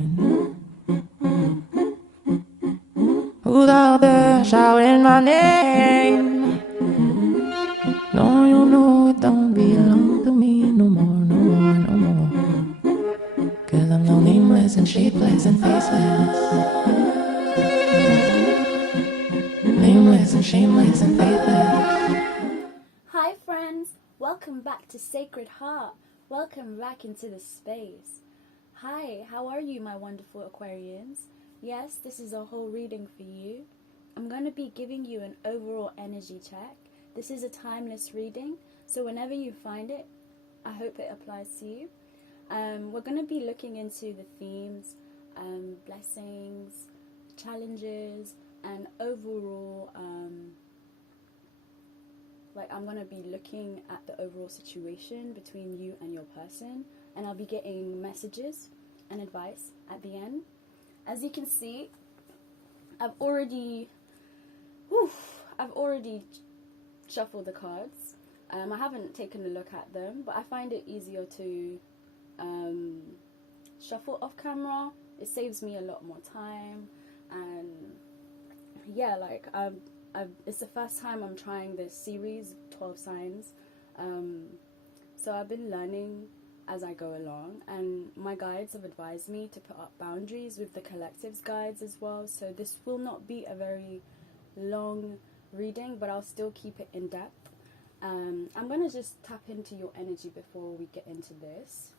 Who's out there shouting my name? No, you know it don't belong to me no more, no more, no more. Cause I'm no nameless and shapeless and faceless. Nameless and shameless and faithless. Hi friends, welcome back to Sacred Heart. Welcome back into the space. Hi, how are you, my wonderful Aquarians? Yes, this is a whole reading for you. I'm going to be giving you an overall energy check. This is a timeless reading, so whenever you find it, I hope it applies to you. We're going to be looking into the themes, blessings, challenges, and overall, I'm going to be looking at the overall situation between you and your person, and I'll be getting messages and advice at the end. As you can see, I've already shuffled the cards. I haven't taken a look at them, but I find it easier to shuffle off camera. It saves me a lot more time, and yeah, it's the first time I'm trying this series, 12 signs. So I've been learning as I go along, and my guides have advised me to put up boundaries with the collective's guides as well. So this will not be a very long reading, but I'll still keep it in depth. I'm going to just tap into your energy before we get into this.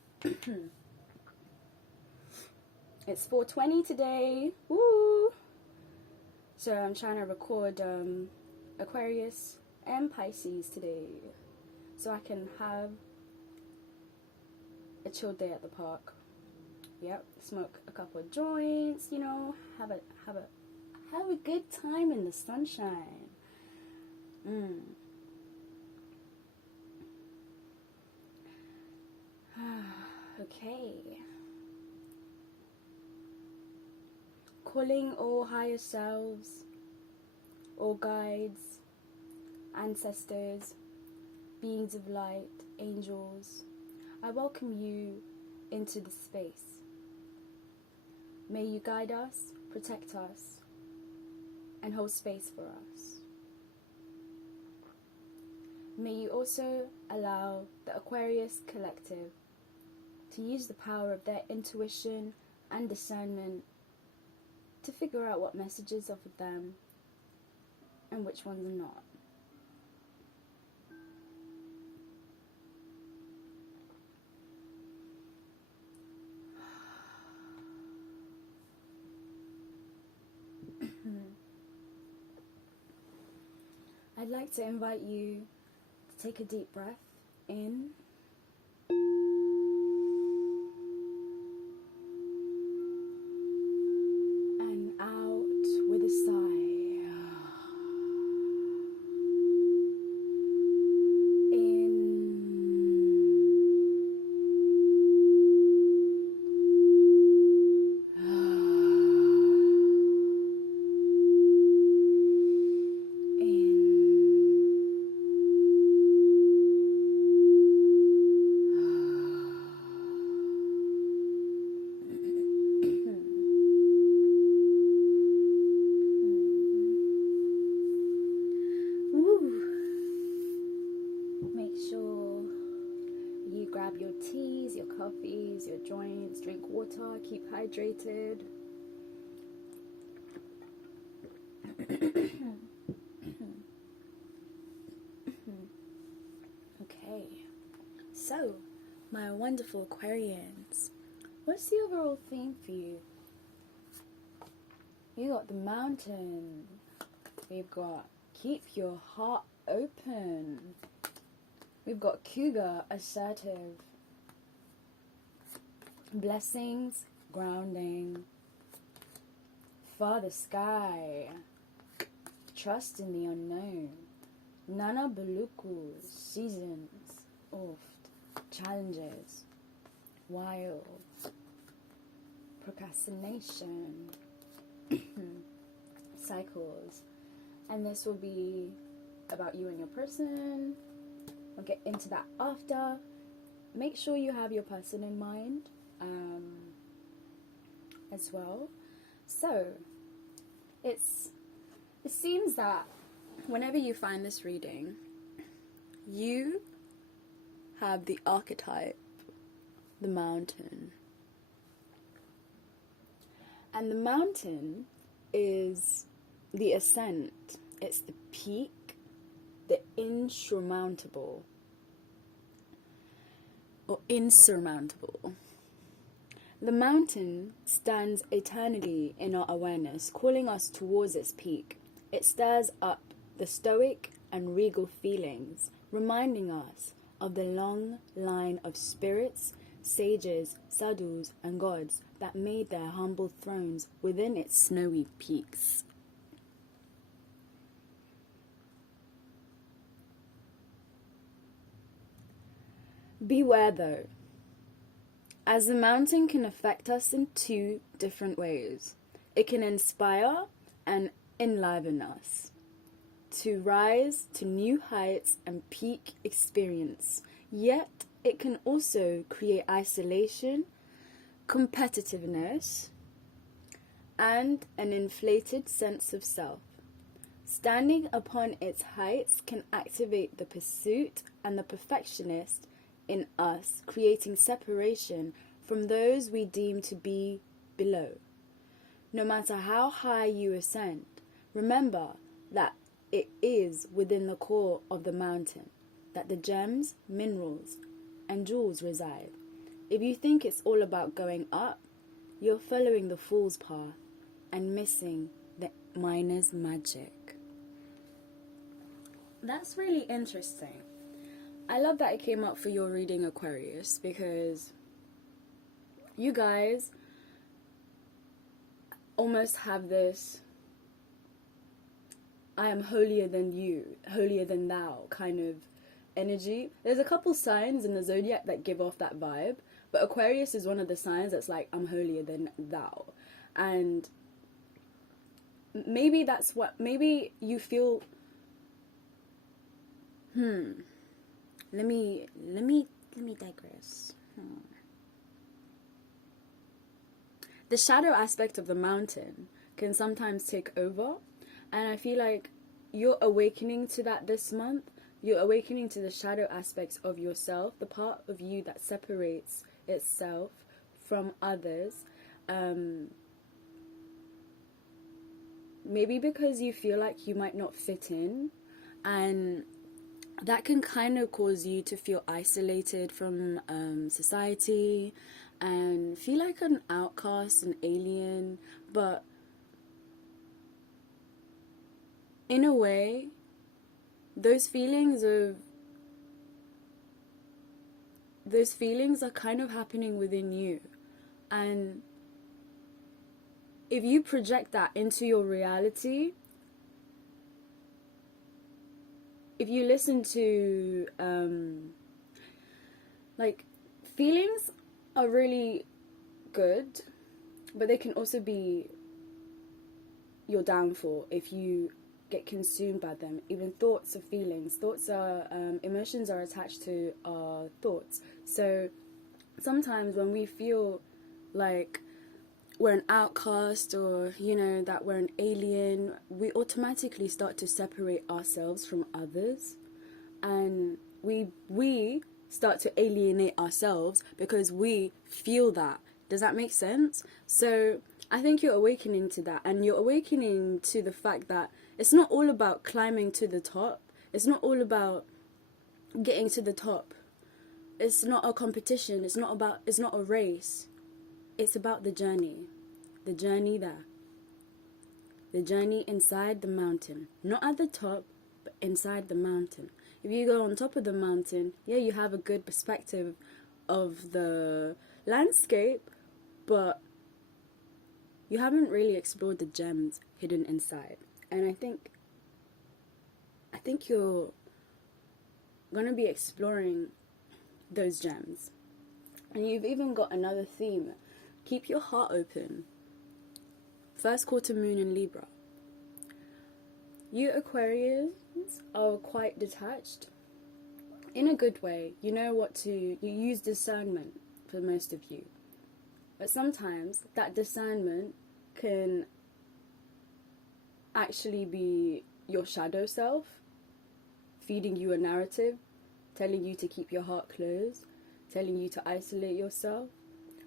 It's 4:20 today. Woo! So I'm trying to record Aquarius and Pisces today, so I can have a chill day at the park. Yep, smoke a couple of joints, you know, have a good time in the sunshine. Okay. Calling all higher selves, all guides, ancestors, beings of light, angels, I welcome you into the space. May you guide us, protect us, and hold space for us. May you also allow the Aquarius collective to use the power of their intuition and discernment to figure out what messages are for them and which ones are not. I'd like to invite you to take a deep breath in and out with a sigh. Make sure you grab your teas, your coffees, your joints, drink water, keep hydrated. Okay, so my wonderful Aquarians, what's the overall theme for you? You got the Mountain. We've got keep your heart open. We've got Cougar, assertive. Blessings, grounding. Father Sky, trust in the unknown. Nana Baluku, seasons, challenges, wild, procrastination, cycles. And this will be about you and your person. We'll get into that after. Make sure you have your person in mind. as well. So it seems that whenever you find this reading, you have the archetype, the mountain. And the mountain is the ascent. It's the peak, the insurmountable or insurmountable. The mountain stands eternally in our awareness, calling us towards its peak. It stirs up the stoic and regal feelings, reminding us of the long line of spirits, sages, sadhus, and gods that made their humble thrones within its snowy peaks. Beware though, as the mountain can affect us in two different ways. It can inspire and enliven us to rise to new heights and peak experience, yet it can also create isolation, competitiveness, and an inflated sense of self. Standing upon its heights can activate the pursuit and the perfectionist in us, creating separation from those we deem to be below. No matter how high you ascend, remember that it is within the core of the mountain that the gems, minerals, and jewels reside. If you think it's all about going up, you're following the fool's path and missing the miner's magic. That's really interesting. I love that it came up for your reading, Aquarius, because you guys almost have this I am holier than you, holier than thou kind of energy. There's a couple signs in the zodiac that give off that vibe, but Aquarius is one of the signs that's like, I'm holier than thou. And maybe that's what, maybe you feel, let me digress. The shadow aspect of the mountain can sometimes take over, and I feel like you're awakening to that this month. You're awakening to the shadow aspects of yourself, the part of you that separates itself from others. Maybe because you feel like you might not fit in, and that can kind of cause you to feel isolated from society and feel like an outcast, an alien. But in a way, those feelings are kind of happening within you. And if you project that into your reality, if you listen to, feelings are really good, but they can also be your downfall if you get consumed by them. Even thoughts are feelings. Thoughts are, emotions are attached to our thoughts. So sometimes when we feel like we're an outcast, or, that we're an alien, we automatically start to separate ourselves from others. And we start to alienate ourselves because we feel that. Does that make sense? So I think you're awakening to that, and you're awakening to the fact that it's not all about climbing to the top. It's not all about getting to the top. It's not a competition. It's not a race. It's about the journey. The journey there. The journey inside the mountain. Not at the top, but inside the mountain. If you go on top of the mountain, yeah, you have a good perspective of the landscape, but you haven't really explored the gems hidden inside. And I think you're gonna be exploring those gems. And you've even got another theme. Keep your heart open. First quarter moon in Libra. You Aquarians are quite detached in a good way. You know what to, you use discernment for most of you. But sometimes that discernment can actually be your shadow self feeding you a narrative, telling you to keep your heart closed, telling you to isolate yourself.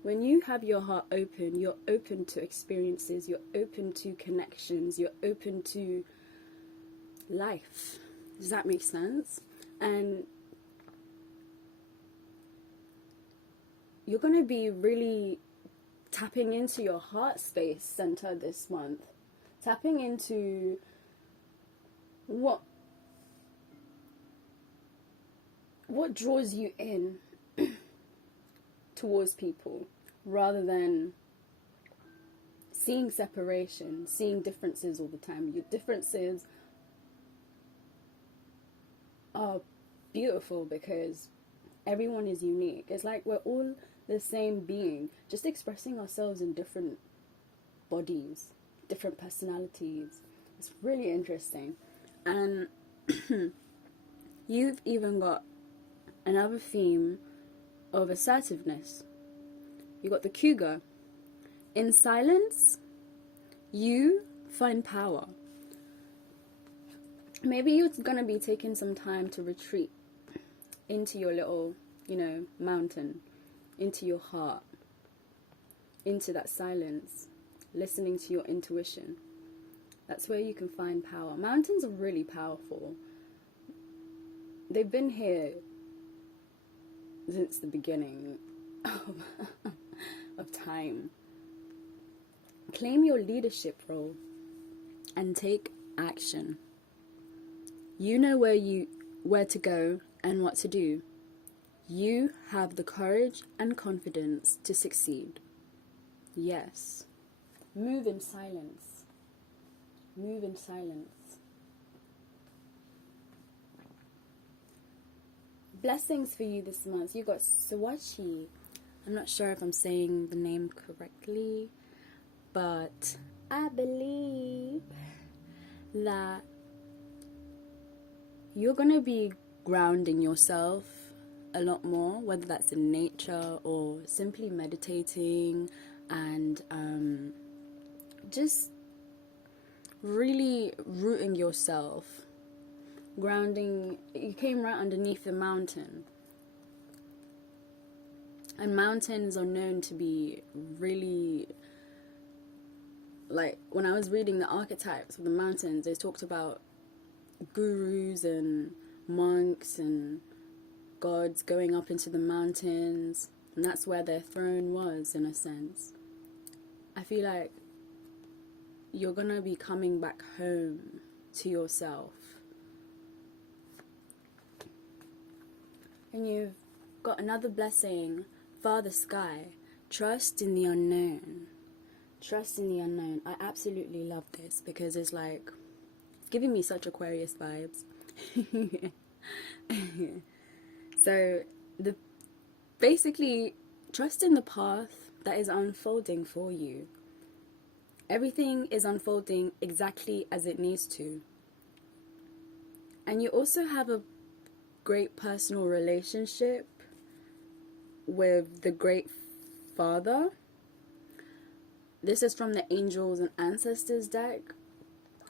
When you have your heart open, you're open to experiences, you're open to connections, you're open to life. Does that make sense? And you're going to be really tapping into your heart space center this month. Tapping into what draws you in towards people, rather than seeing separation, seeing differences all the time. Your differences are beautiful because everyone is unique. It's like we're all the same being, just expressing ourselves in different bodies, different personalities. It's really interesting. And you've even got another theme of assertiveness. You got the cougar. In silence, you find power. Maybe you're going to be taking some time to retreat into your little, mountain, into your heart, into that silence, listening to your intuition. That's where you can find power. Mountains are really powerful. They've been here since the beginning of time. Claim your leadership role and take action. You know where to go and what to do. You have the courage and confidence to succeed. Yes. Move in silence. Move in silence. Blessings for you this month. You got Sawachi. I'm not sure if I'm saying the name correctly, but I believe that you're going to be grounding yourself a lot more, whether that's in nature or simply meditating and just really rooting yourself. Grounding, you came right underneath the mountain. And mountains are known to be really, like, when I was reading the archetypes of the mountains, they talked about gurus and monks and gods going up into the mountains, and that's where their throne was, in a sense. I feel like you're gonna be coming back home to yourself. And you've got another blessing, Father Sky. Trust in the unknown. Trust in the unknown. I absolutely love this because it's like, it's giving me such Aquarius vibes. So, basically, trust in the path that is unfolding for you. Everything is unfolding exactly as it needs to. And you also have a great personal relationship with the Great Father. This is from the Angels and Ancestors deck,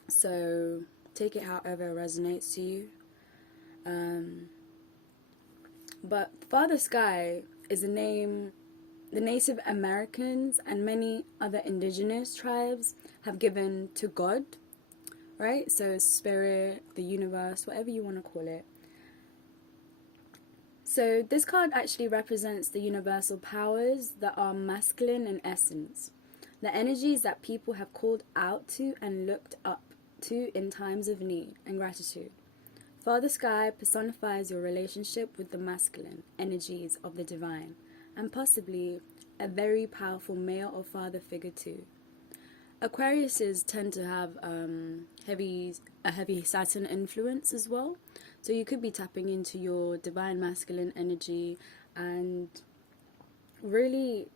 so take it however it resonates to you. But Father Sky is a name the Native Americans and many other indigenous tribes have given to God, right? So spirit, the universe, whatever you want to call it. So this card actually represents the universal powers that are masculine in essence, the energies that people have called out to and looked up to in times of need and gratitude. Father Sky personifies your relationship with the masculine energies of the divine, and possibly a very powerful male or father figure too. Aquariuses tend to have a heavy Saturn influence as well. So you could be tapping into your divine masculine energy and really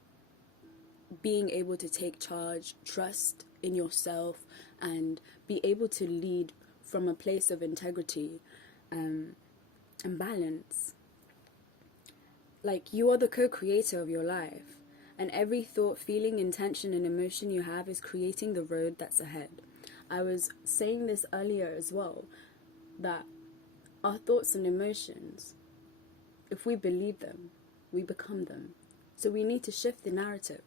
being able to take charge, trust in yourself, and be able to lead from a place of integrity and balance. Like, you are the co-creator of your life. And every thought, feeling, intention, and emotion you have is creating the road that's ahead. I was saying this earlier as well, that our thoughts and emotions, if we believe them, we become them. So we need to shift the narrative.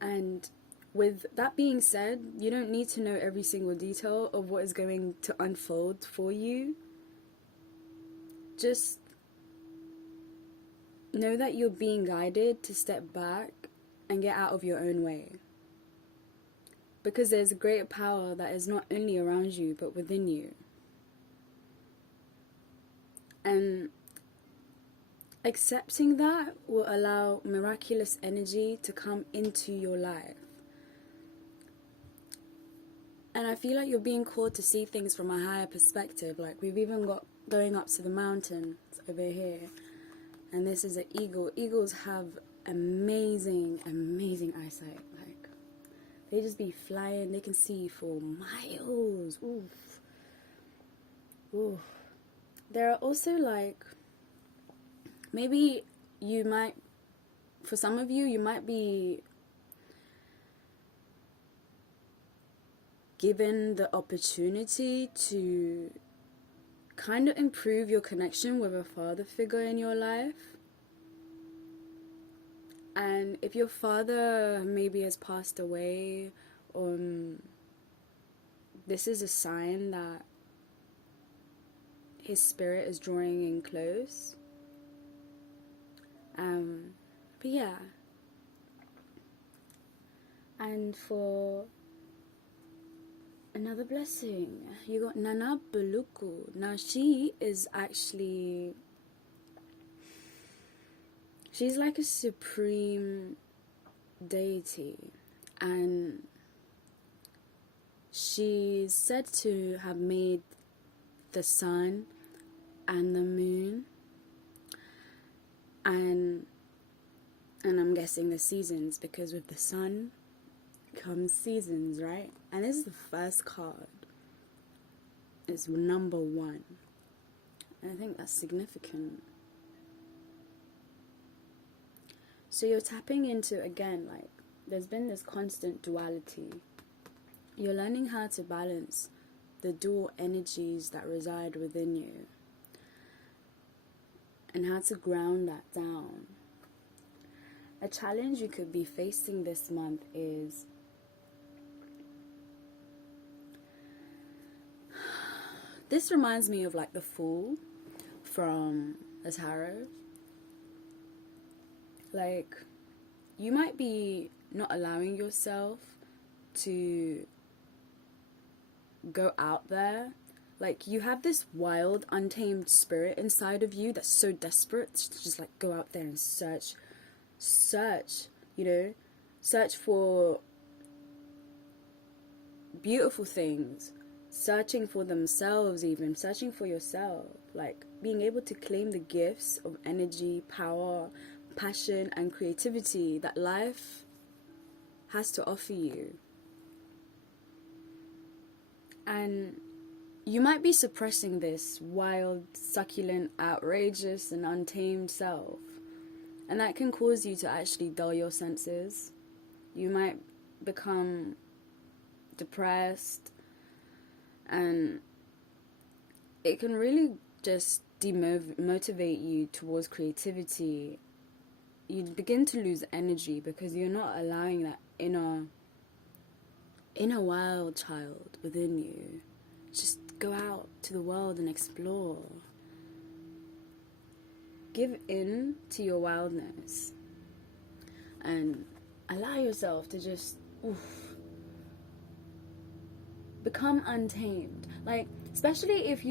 And with that being said, you don't need to know every single detail of what is going to unfold for you. Just know that you're being guided to step back and get out of your own way. Because there's a greater power that is not only around you, but within you. And accepting that will allow miraculous energy to come into your life. And I feel like you're being called to see things from a higher perspective. Like, we've even got going up to the mountains over here. And this is an eagle. Eagles have amazing, amazing eyesight. Like, they just be flying. They can see for miles. Oof. Oof. There are also, like, maybe you might, for some of you, you might be given the opportunity to kind of improve your connection with a father figure in your life. And if your father maybe has passed away, this is a sign that his spirit is drawing in close. But yeah. And for another blessing, you got Nana Buluku. Now she is actually, she's like a supreme deity, and she's said to have made the sun and the moon, and I'm guessing the seasons, because with the sun comes seasons, right? And this is the first card. It's number 1. And I think that's significant. So you're tapping into, again, like, there's been this constant duality. You're learning how to balance the dual energies that reside within you, and how to ground that down. A challenge you could be facing this month is this reminds me of like the Fool from the tarot. Like, you might be not allowing yourself to go out there. Like, you have this wild, untamed spirit inside of you that's so desperate to just like go out there and search, you know, search for beautiful things, searching for themselves, even searching for yourself, like being able to claim the gifts of energy, power, passion, and creativity that life has to offer you. And you might be suppressing this wild, succulent, outrageous, and untamed self. And that can cause you to actually dull your senses. You might become depressed. And it can really just demotivate you towards creativity. You begin to lose energy because you're not allowing that inner wild child within you. Just go out to the world and explore. Give in to your wildness and allow yourself to just become untamed. Like, especially if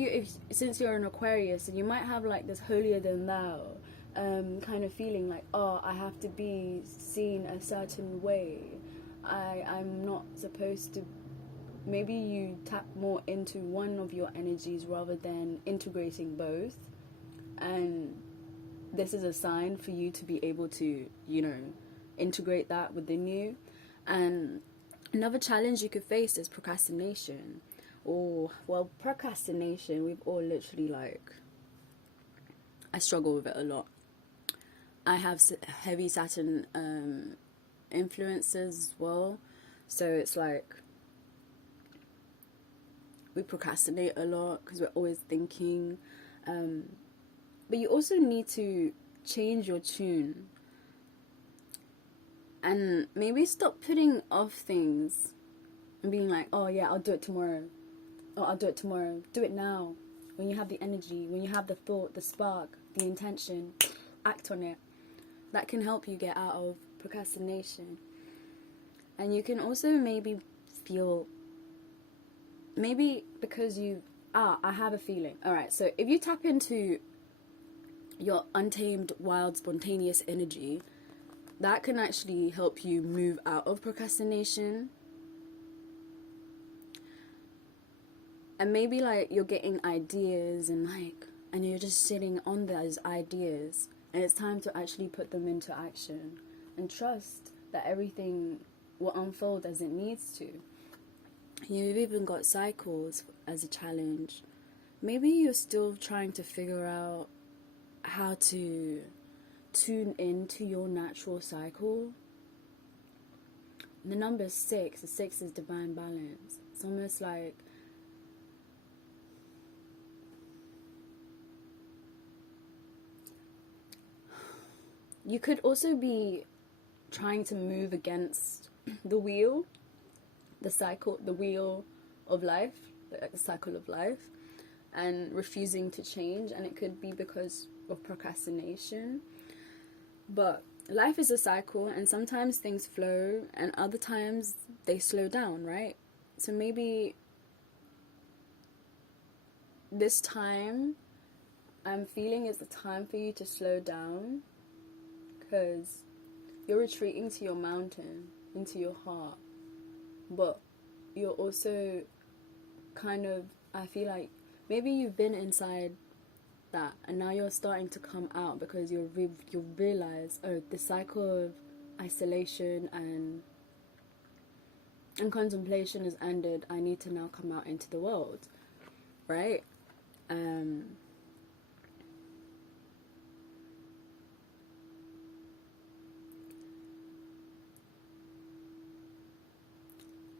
since you're an Aquarius, and you might have like this holier than thou kind of feeling, like, oh, I have to be seen a certain way. I'm not supposed to. Maybe you tap more into one of your energies rather than integrating both. And this is a sign for you to be able to, you know, integrate that within you. And another challenge you could face is procrastination. Procrastination, we've all literally, like, I struggle with it a lot. I have heavy Saturn influences as well. So it's like we procrastinate a lot because we're always thinking. But you also need to change your tune. And maybe stop putting off things and being like, oh yeah, I'll do it tomorrow. Oh, I'll do it tomorrow. Do it now. When you have the energy, when you have the thought, the spark, the intention, act on it. That can help you get out of procrastination. And you can also maybe feel, maybe because I have a feeling. Alright, so if you tap into your untamed, wild, spontaneous energy, that can actually help you move out of procrastination. And maybe like you're getting ideas and you're just sitting on those ideas, and it's time to actually put them into action and trust that everything will unfold as it needs to. You've even got cycles as a challenge. Maybe you're still trying to figure out how to tune into your natural cycle. The number 6, the 6 is divine balance. It's almost like you could also be trying to move against the wheel, the wheel of life, the cycle of life, and refusing to change. And it could be because of procrastination. But life is a cycle, and sometimes things flow and other times they slow down, right? So maybe this time I'm feeling is the time for you to slow down, because you're retreating to your mountain, into your heart, but you're also kind of, I feel like maybe you've been inside that and now you're starting to come out because you realize, oh, the cycle of isolation and contemplation has ended. I need to now come out into the world, right?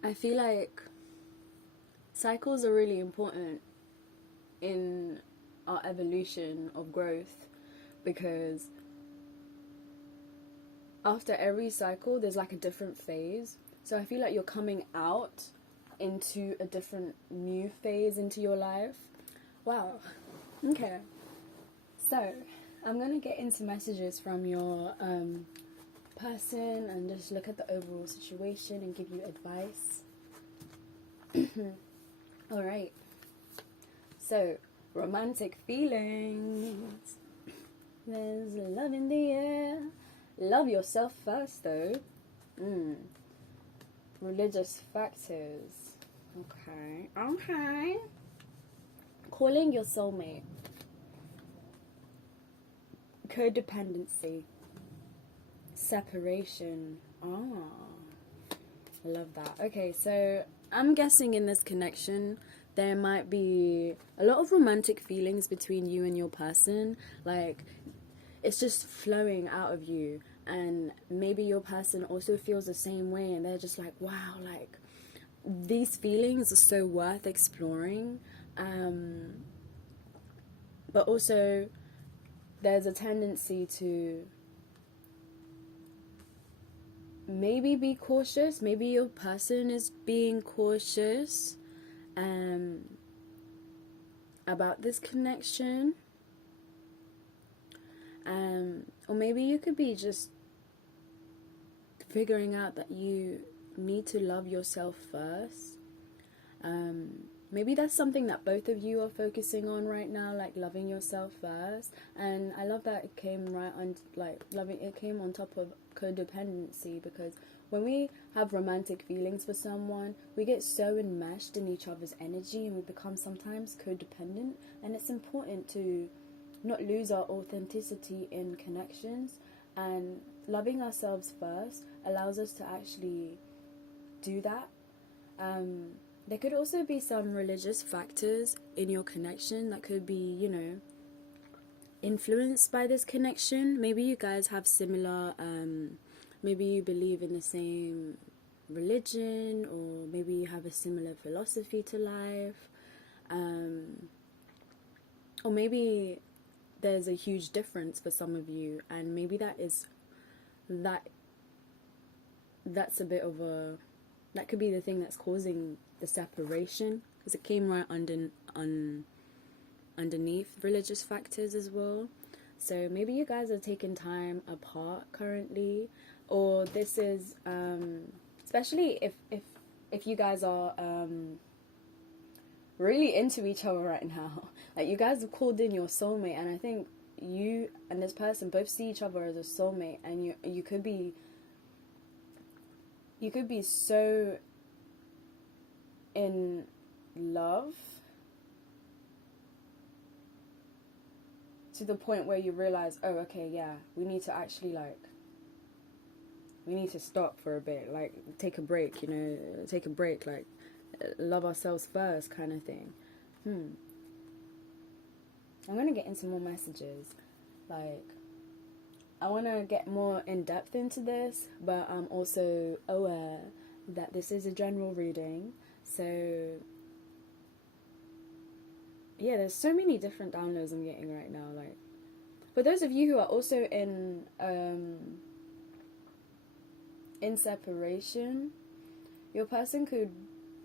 I feel like cycles are really important in our evolution of growth, because after every cycle there's like a different phase. So I feel like you're coming out into a different new phase into your life. Wow. Okay. So I'm gonna get into messages from your person and just look at the overall situation and give you advice. Alright. So, romantic feelings. There's love in the air. Love yourself first though. Religious factors. Okay. Calling your soulmate. Codependency. Separation. I love that. Okay, so I'm guessing in this connection there might be a lot of romantic feelings between you and your person. Like, it's just flowing out of you, and maybe your person also feels the same way, and they're just like, wow, like these feelings are so worth exploring. But also there's a tendency to maybe be cautious. Maybe your person is being cautious about this connection. Or maybe you could be just figuring out that you need to love yourself first. Maybe that's something that both of you are focusing on right now, like loving yourself first. And I love that it came right on, like it came on top of codependency, because when we have romantic feelings for someone, we get so enmeshed in each other's energy and we become sometimes codependent. And it's important to not lose our authenticity in connections, and loving ourselves first allows us to actually do that. There could also be some religious factors in your connection that could be, influenced by this connection. Maybe you guys have similar, maybe you believe in the same religion, or maybe you have a similar philosophy to life, or maybe there's a huge difference for some of you, and maybe that's a bit of a, that could be the thing that's causing the separation, because it came right underneath religious factors as well. So maybe you guys are taking time apart currently, or this is especially if you guys are really into each other right now, like you guys have called in your soulmate, and I think you and this person both see each other as a soulmate, and you could be so in love to the point where you realize, oh, okay, yeah, we need to actually, like, we need to stop for a bit, like, take a break, like, love ourselves first kind of thing. I'm going to get into more messages. Like, I want to get more in depth into this, but I'm also aware that this is a general reading. So, yeah, there's so many different downloads I'm getting right now. Like, for those of you who are also in separation, your person could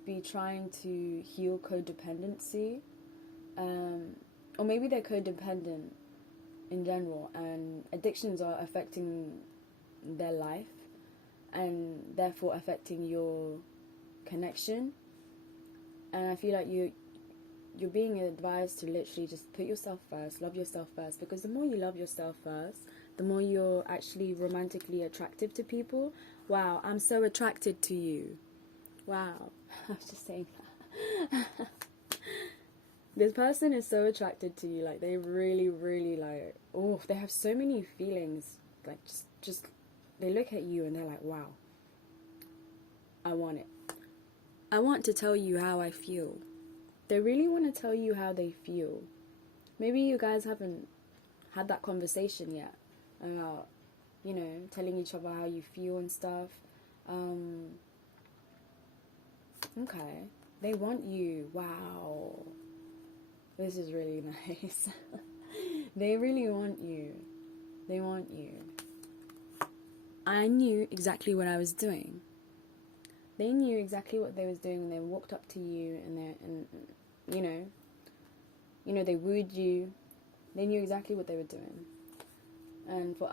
be trying to heal codependency, or maybe they're codependent in general, and addictions are affecting their life and therefore affecting your connection. And I feel like you're being advised to literally just put yourself first, love yourself first, because the more you love yourself first, the more you're actually romantically attractive to people. Wow, I'm so attracted to you. Wow, I was just saying that. This person is so attracted to you, like, they really, really, like, oh, they have so many feelings, like, just, they look at you and they're like, wow, I want it. I want to tell you how I feel. They really want to tell you how they feel. Maybe you guys haven't had that conversation yet about, telling each other how you feel and stuff. Okay. They want you. Wow. This is really nice. They really want you. They want you. I knew exactly what I was doing. They knew exactly what they was doing when they walked up to you and they wooed you. They knew exactly what they were doing. And for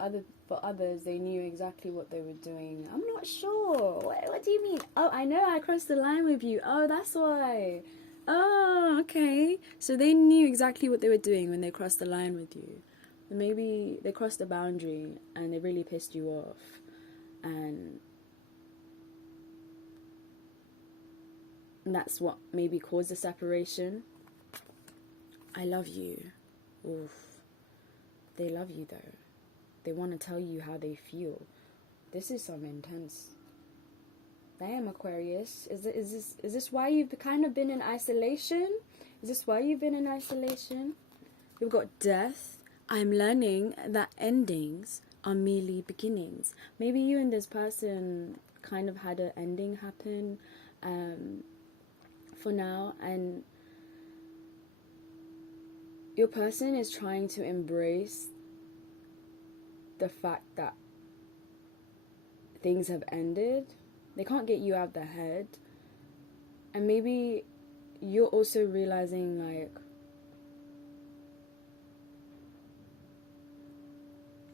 others, they knew exactly what they were doing. I'm not sure. What do you mean? Oh, I know I crossed the line with you. Oh, that's why. Oh, okay. So they knew exactly what they were doing when they crossed the line with you. Maybe they crossed the boundary and they really pissed you off. And that's what maybe caused the separation. I love you. Oof. They love you though. They want to tell you how they feel. This is some intense. Damn, Aquarius. Is this why you've kind of been in isolation? Is this why you've been in isolation? We've got death. I'm learning that endings are merely beginnings. Maybe you and this person kind of had an ending happen for now, and your person is trying to embrace the fact that things have ended. They can't get you out of their head. And maybe you're also realizing, like,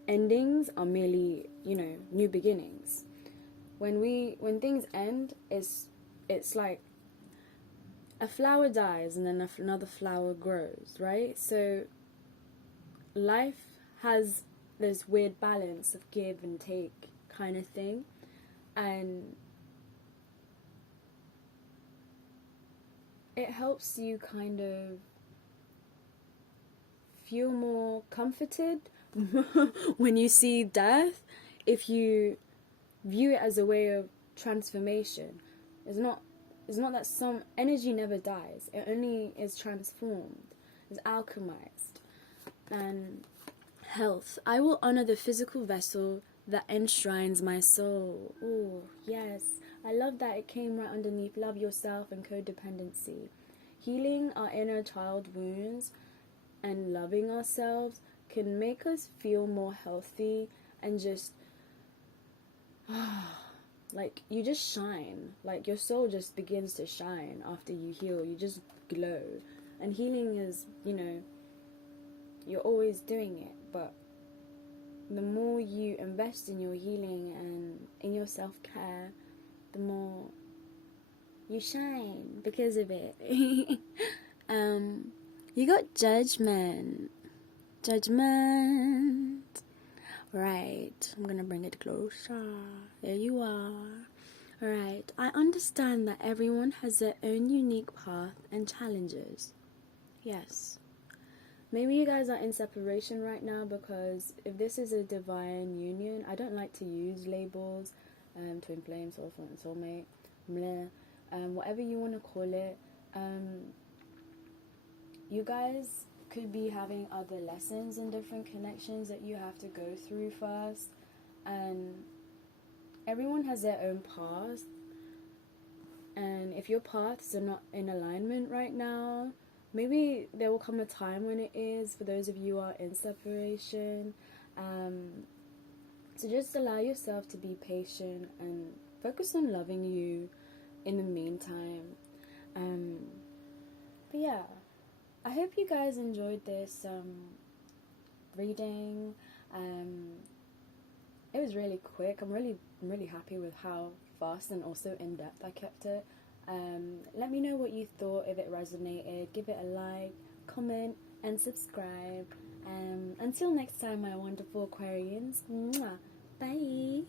endings are merely, new beginnings. When things end, it's like a flower dies and then another flower grows, right? So life has this weird balance of give and take kind of thing. And it helps you kind of feel more comforted when you see death, if you view it as a way of transformation. It's not that some energy never dies. It only is transformed. It's alchemized. And Health. I will honor the physical vessel that enshrines my soul. Oh, yes. I love that it came right underneath love yourself and codependency. Healing our inner child wounds and loving ourselves can make us feel more healthy and just like you just shine. Like your soul just begins to shine after you heal. You just glow. And healing is, you're always doing it, but the more you invest in your healing and in your self-care, the more you shine because of it. You got judgment. Right, I'm gonna bring it closer. There you are. Right, I understand that everyone has their own unique path and challenges. Yes. Maybe you guys are in separation right now, because if this is a divine union, I don't like to use labels, twin flame, soulmate, whatever you want to call it. You guys could be having other lessons and different connections that you have to go through first, and everyone has their own path, and if your paths are not in alignment right now, maybe there will come a time when it is, for those of you who are in separation. So just allow yourself to be patient and focus on loving you in the meantime. But yeah, I hope you guys enjoyed this reading. It was really quick. I'm really happy with how fast and also in depth I kept it. Let me know what you thought, if it resonated. Give it a like, comment, and subscribe. Until next time, my wonderful Aquarians. Mwah. Bye.